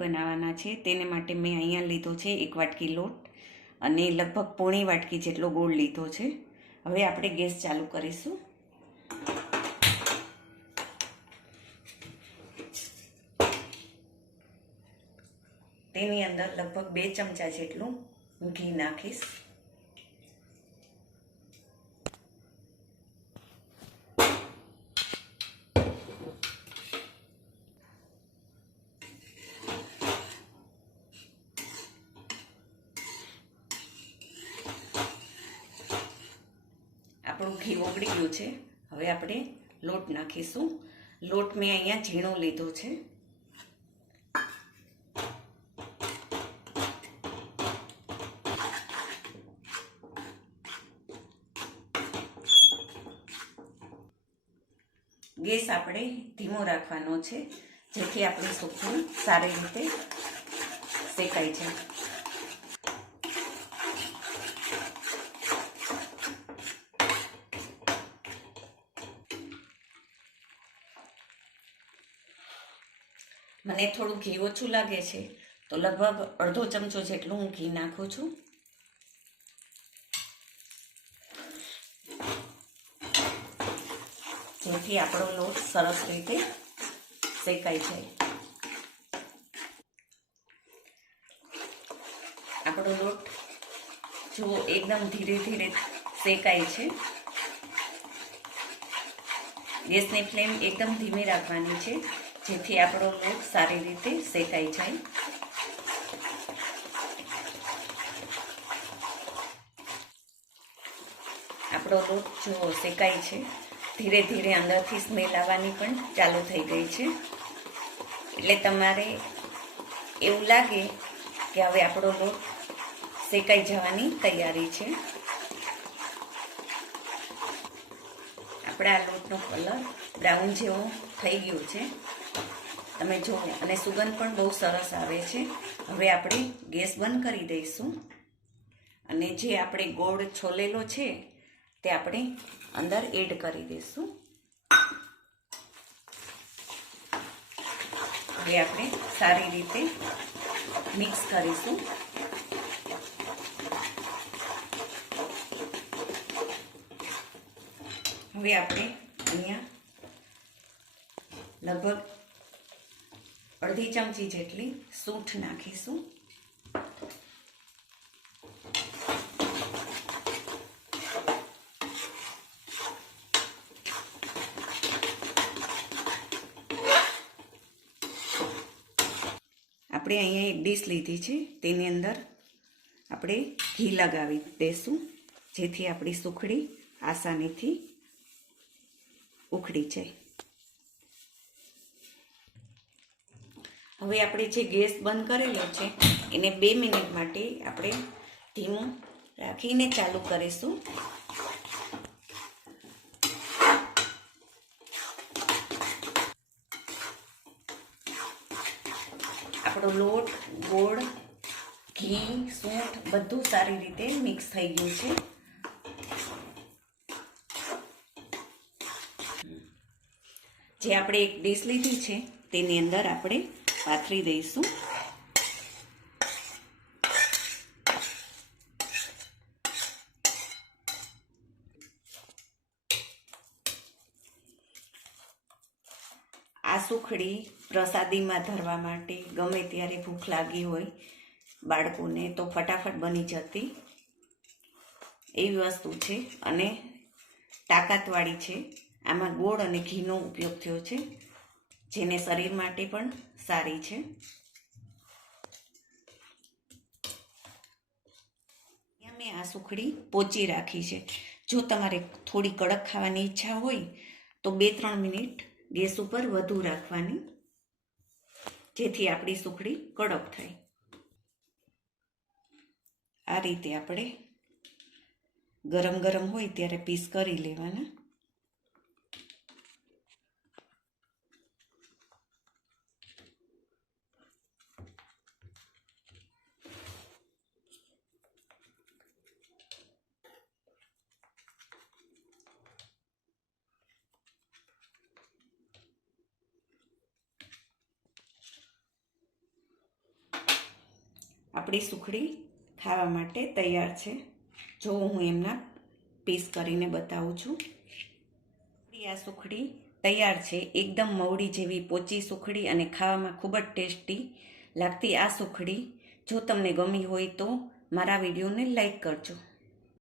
બનાવવાના છે। તેને માટે મેં અહીંયા લીધો છે 1 વાટકી લોટ અને લગભગ પોણી વાટકી જેટલો ગોળ લીધો છે। હવે આપણે ગેસ ચાલુ કરીશું। તેની અંદર લગભગ 2 ચમચા જેટલું હું ઘી નાખીશ। આપણું ઘી ઓગળી ગયું છે। હવે આપણે લોટ નાખીશું। લોટ મેં અહીંયા ઝીણો લીધો છે। ગેસ આપણે ધીમો રાખવાનો છે જેથી આપણી સુખડી સારી રીતે શેકાઈ જાય। મને થોડું ઘી ઓછું લાગે છે તો લગભગ અડધો ચમચો જેટલું હું ઘી નાખું છું। જેથી આપણો લોટ સરસ રીતે શેકાઈ જાય। આપણો લોટ જો એકદમ ધીરે ધીરે શેકાય છે। ગેસની ફ્લેમ એકદમ ધીમી રાખવાની છે જેથી આપણો લોટ સારી રીતે શેકાઈ જાય। આપણો લોટ જો શેકાય છે ધીરે ધીરે અંદરથી સ્મેલ આવવાની પણ ચાલુ થઈ ગઈ છે। એટલે તમારે એવું લાગે કે હવે આપણો લોટ શેકાઈ જવાની તૈયારી છે। આપણા લોટનો કલર બ્રાઉન જેવો થઈ ગયો છે તમે જુઓ અને સુગંધ પણ બહુ સરસ આવે છે। હવે આપણે ગેસ બંધ કરી દઈશું અને જે આપણે ગોળ છોલેલો છે તે આપણે અંદર એડ કરી દઈશું। હવે આપણે સારી રીતે મિક્સ કરીશું। હવે આપણે અહીંયા લગભગ અડધી ચમચી જેટલી સૂંઠ નાખીશું। આપણે અહીંયા એક ડીશ લીધી છે તેની અંદર આપણે ઘી લગાવી દઈશું જેથી આપણી સુખડી આસાનીથી ઉખડી જાય। હવે આપણે જે ગેસ બંધ કરેલો છે એને 2 મિનિટ માટે આપણે ધીમું રાખીને ચાલુ કરીશું। આપણો લોટ ગોળ ઘી સૂંઠ બધું સારી રીતે મિક્સ થઈ ગયું છે। જે આપણે એક ડીશ લીધી છે તેની અંદર આપણે પાથરી દઈશું। આ સુખડી પ્રસાદીમાં ધરવા માટે ગમે ત્યારે ભૂખ લાગી હોય બાળકોને તો ફટાફટ બની જતી એવી વસ્તુ છે અને તાકાતવાળી છે। આમાં ગોળ અને ઘીનો ઉપયોગ થયો છે જેને શરીર માટે પણ સારી છે। મેં આ સુખડી પોચી રાખી છે। જો તમારે થોડી કડક ખાવાની ઈચ્છા હોય તો 2-3 મિનિટ ગેસ ઉપર વધુ રાખવાની જેથી આપણી સુખડી કડક થાય। આ રીતે આપણે ગરમ ગરમ હોય ત્યારે પીસ કરી લેવાના। આપણી સુખડી ખાવા માટે તૈયાર છે. જો હું એમના પીસ કરીને બતાવું છું. આ સુખડી તૈયાર છે. એકદમ મવડી જેવી પોચી સુખડી અને ખાવામાં ખૂબ જ ટેસ્ટી લાગતી આ સુખડી જો તમને ગમી હોય તો મારા વિડીયોને લાઈક કરજો.